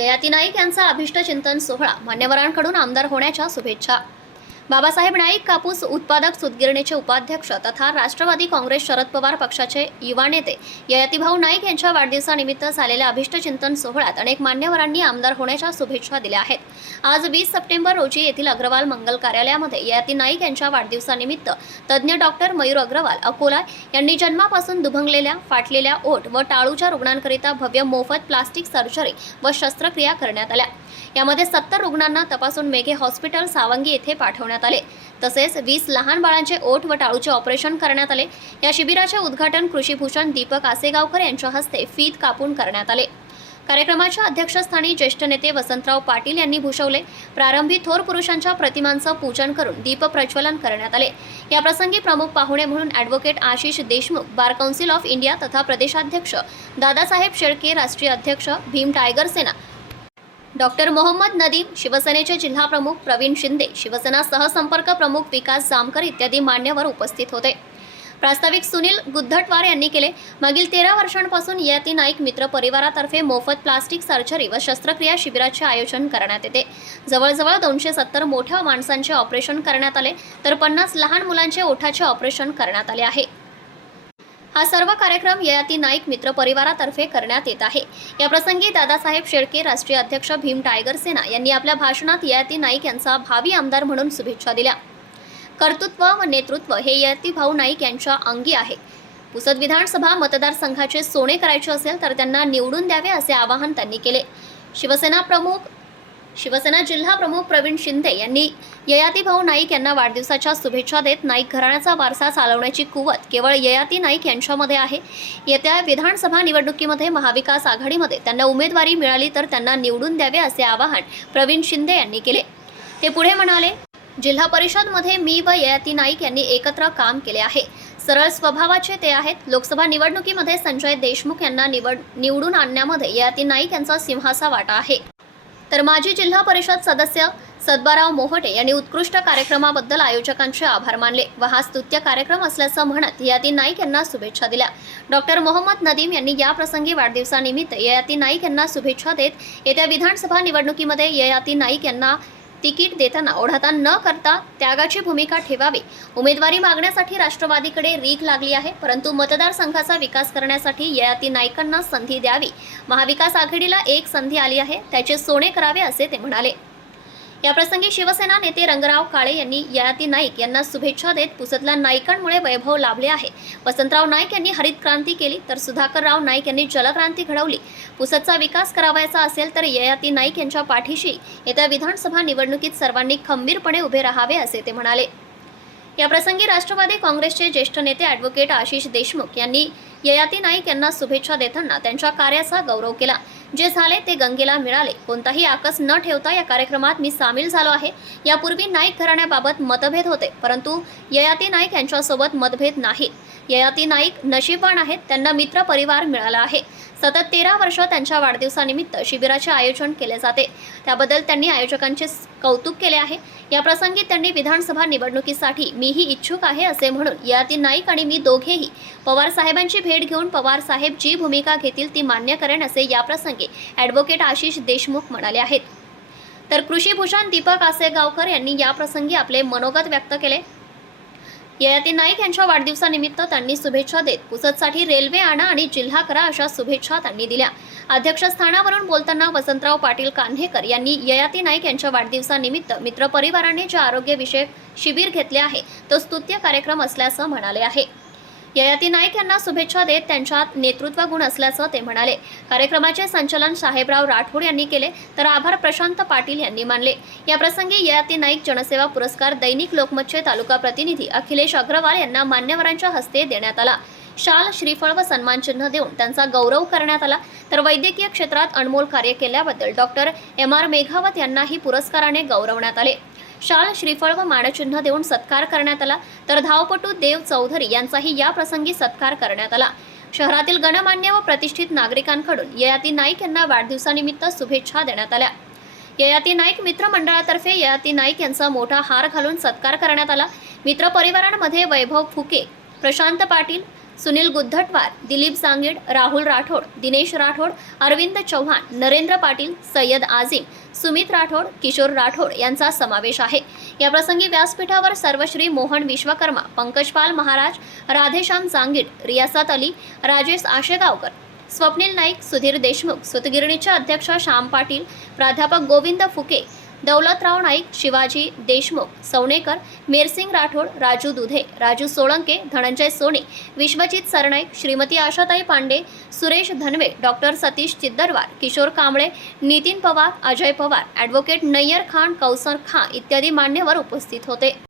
ययाती नाईक यांचा अभिष्ट चिंतन सोहळा मान्यवरांकडून आमदार होण्याच्या शुभेच्छा. बाबासाहेब नाईक कापूस उत्पादक सुतगिरणीचे उपाध्यक्ष तथा राष्ट्रवादी काँग्रेस शरद पवार पक्षाचे युवा नेते ययातीभाऊ नाईक यांच्या वाढदिवसानिमित्त झालेल्या अभिष्टचिंतन सोहळ्यात अनेक मान्यवरांनी आमदार होण्याच्या शुभेच्छा दिल्या आहेत. आज वीस सप्टेंबर रोजी येथील अग्रवाल मंगल कार्यालयामध्ये ययाती नाईक यांच्या वाढदिवसानिमित्त तज्ज्ञ डॉक्टर मयूर अग्रवाल अकोला यांनी जन्मापासून दुभंगलेल्या फाटलेल्या ओठ व टाळूच्या रुग्णांकरिता भव्य मोफत प्लास्टिक सर्जरी व शस्त्रक्रिया करण्यात आल्या. यामध्ये सत्तर रुग्णांना तपासून मेघे हॉस्पिटल सावंगी येथे पाठवण्यात आले. तसेच वीस लहान बाळांचे ओठ व टाळूचे ऑपरेशन करण्यात आले. या शिबिराचे उद्घाटन कृषीभूषण दीपक आसेगावकर यांच्या हस्ते फीत कापून करण्यात आले. कार्यक्रमाच्या अध्यक्षस्थानी ज्येष्ठ नेते वसंतराव पाटील यांनी भूषवले. प्रारंभी थोर पुरुषांच्या प्रतिमांचं पूजन करून दीप प्रज्वलन करण्यात आले. या प्रसंगी प्रमुख पाहुणे म्हणून advocate Ashish Deshmukh bar council of India तथा प्रदेशाध्यक्ष दादासाहेब शेळके राष्ट्रीय अध्यक्ष भीम टायगर सेना डॉक्टर मोहम्मद नदीम शिवसेनेचे जिल्हाप्रमुख प्रवीण शिंदे शिवसेना सहसंपर्क प्रमुख विकास जामकर इत्यादी मान्यवर उपस्थित होते. प्रास्ताविक सुनील गुद्धटवार यांनी केले. मागील तेरा वर्षांपासून यती नाईक मित्र परिवारातर्फे मोफत प्लास्टिक सर्जरी व शस्त्रक्रिया शिबिराचे आयोजन करण्यात येते. जवळजवळ दोनशे सत्तर मोठ्या माणसांचे ऑपरेशन करण्यात आले तर पन्नास लहान मुलांचे ओठाचे ऑपरेशन करण्यात आले आहे. हा सर्व कार्यक्रम ययाती नाईक मित्र परिवारातर्फे करण्यात येत आहे. या प्रसंगी दादासाहेब शेळके राष्ट्रीय अध्यक्ष भीम टायगर सेना यांनी आपल्या भाषणात ययाती नाईक यांचा भावी आमदार म्हणून शुभेच्छा दिल्या. कर्तृत्व व नेतृत्व हे ययाती भाऊ नाईक यांच्या अंगी आहे. पुसद विधानसभा मतदारसंघाचे सोने करायचे असेल तर त्यांना निवडून द्यावे असे आवाहन त्यांनी केले. शिवसेना प्रमुख शिवसेना जिल्हा प्रमुख प्रवीण शिंदे यांनी ययाती भाऊ नाईक यांना वाढदिवसाच्या शुभेच्छा देत नाईक घराण्याचा वारसा चालवण्याची कुवत केवळ ययाती नाईक यांच्यामध्ये आहे. येत्या विधानसभा निवडणुकीमध्ये महाविकास आघाडीमध्ये त्यांना उमेदवारी मिळाली तर त्यांना निवडून द्यावे असे आवाहन प्रवीण शिंदे यांनी केले. ते पुढे म्हणाले जिल्हा परिषदमध्ये मी व ययाती नाईक यांनी एकत्र काम केले आहे. सरळ स्वभावाचे ते आहेत. लोकसभा निवडणुकीमध्ये संजय देशमुख यांना निवड निवडून आणण्यामध्ये ययाती नाईक यांचा सिंहाचा वाटा आहे. तर माजी जिल्हा परिषद सदस्य सद्बाराव मोहटे यांनी उत्कृष्ट कार्यक्रमाबद्दल आयोजकांचे आभार मानले. व हा स्तुत्य कार्यक्रम असल्याचं म्हणत ययाती नाईक यांना शुभेच्छा दिल्या. डॉक्टर मोहम्मद नदीम यांनी याप्रसंगी वाढदिवसानिमित्त ययाती नाईक यांना शुभेच्छा देत येत्या विधानसभा निवडणुकीमध्ये ययाती नाईक यांना तिकीट देताना ओढाताण न करता त्यागाची भूमिका ठेवावी. उमेदवारी मागण्यासाठी राष्ट्रवादीकडे रीख लागली आहे परंतु मतदारसंघाचा विकास करण्यासाठी ययाती नाईकांना संधी द्यावी. महाविकास आघाडीला एक संधी आली आहे त्याचे सोने करावे असे ते म्हणाले. याप्रसंगी शिवसेना नेते रंगराव काळे यांनी ययाती नाईक यांना शुभेच्छा देत पुसतल्या नाईकांमुळे वैभव लाभले आहे. वसंतराव नाईक यांनी हरित क्रांती केली तर सुधाकरराव नाईक यांनी जलक्रांती घडवली. पुसतचा विकास करावायचा असेल तर ययाती नाईक यांच्या पाठीशी येत्या विधानसभा निवडणुकीत सर्वांनी खंबीरपणे उभे राहावे असे ते म्हणाले. याप्रसंगी राष्ट्रवादी काँग्रेसचे ज्येष्ठ नेते ॲडव्होकेट आशिष देशमुख यांनी ययाती नाईक यांना शुभेच्छा देताना त्यांच्या कार्याचा गौरव केला. जे झाले ते गंगेला मिळाले. कोणताही आकस न ठेवता या कार्यक्रमात मी सामील झालो आहे. यापूर्वी नाईक घराण्याबाबत मतभेद होते परंतु ययाती नाईक यांच्यासोबत मतभेद नाहीत. ययाती नाईक नशीबवान आहेत त्यांना मित्र परिवार मिळाला आहे. सतत तेरा वर्ष त्यांच्या वाढदिवसानिमित्त शिबिराचे आयोजन केले जाते. त्याबद्दल त्यांनी आयोजकांचे कौतुक केले आहे. या प्रसंगी त्यांनी विधानसभा निवडणुकीसाठी मीही इच्छुक आहे असे म्हणून ययाती नाईक आणि मी दोघेही पवार साहेबांची भेट घेऊन पवार साहेब जी भूमिका घेतील ती मान्य करेन असे याप्रसंगी ॲडव्होकेट आशिष देशमुख म्हणाले आहेत. तर कृषीभूषण दीपक आसेगावकर यांनी याप्रसंगी आपले मनोगत व्यक्त केले. ययाती नाईक यांच्या वाढदिवसानिमित्त त्यांनी शुभेच्छा देत पुसदसाठी रेल्वे आणा आणि जिल्हा करा अशा शुभेच्छा त्यांनी दिल्या. अध्यक्षस्थानावरून बोलताना वसंतराव पाटील कान्हेकर यांनी ययाती नाईक यांच्या वाढदिवसानिमित्त मित्रपरिवाराने जे आरोग्यविषयक शिबिर घेतले आहे तो स्तुत्य कार्यक्रम असल्याचं म्हणाले आहे. ययाती नाईक यांना शुभेच्छा देत त्यांच्यात नेतृत्व गुण असल्याचं ते म्हणाले. कार्यक्रमाचे संचालन साहेबराव राठोड यांनी केले तर आभार प्रशांत पाटील यांनी मानले. याप्रसंगी ययाती नाईक जनसेवा पुरस्कार दैनिक लोकमतचे तालुका प्रतिनिधी अखिलेश अग्रवाल यांना मान्यवरांच्या हस्ते देण्यात आला. शाल श्रीफळ व सन्मानचिन्ह देऊन त्यांचा गौरव करण्यात आला. तर वैद्यकीय क्षेत्रात अनमोल कार्य केल्याबद्दल डॉक्टर एम आर मेघावत यांनाही पुरस्काराने गौरवण्यात आले. शाल श्रीफळ व मानचिन्ह देऊन सत्कार करण्यात आला. तर धावपटू देव चौधरी यांचाही या प्रसंगी सत्कार करण्यात आला. शहरातील गणमान्य व प्रतिष्ठित नागरिकांकडून ययाती नाईक यांना वाढदिवसानिमित्त शुभेच्छा देण्यात आल्या. ययाती नाईक मित्रमंडळातर्फे ययाती नाईक यांचा मोठा हार घालून सत्कार करण्यात आला. मित्रपरिवारांमध्ये वैभव फुके प्रशांत पाटील सुनील गुद्धटवार दिलीप सांगीड राहुल राठोड दिनेश राठोड अरविंद चव्हाण नरेंद्र पाटील सय्यद आझिम सुमित राठोड किशोर राठोड यांचा समावेश आहे. याप्रसंगी व्यासपीठावर सर्वश्री मोहन विश्वकर्मा पंकजपाल महाराज राधेश्याम सांगीड रियासत अली राजेश आशेगावकर स्वप्नील नाईक सुधीर देशमुख सुतगिरणीच्या अध्यक्ष श्याम पाटील प्राध्यापक गोविंद फुके दौलतराव नाईक शिवाजी देशमुख सवणेकर मेरसिंग राठोड राजू दुधे राजू सोळंके धनंजय सोने विश्वजित सरनाईक श्रीमती आशाताई पांडे सुरेश धनवे डॉक्टर सतीश चिद्दरवार किशोर कांबळे नितीन पवार अजय पवार ॲडव्होकेट नय्यर खान कौसर खां इत्यादी मान्यवर उपस्थित होते.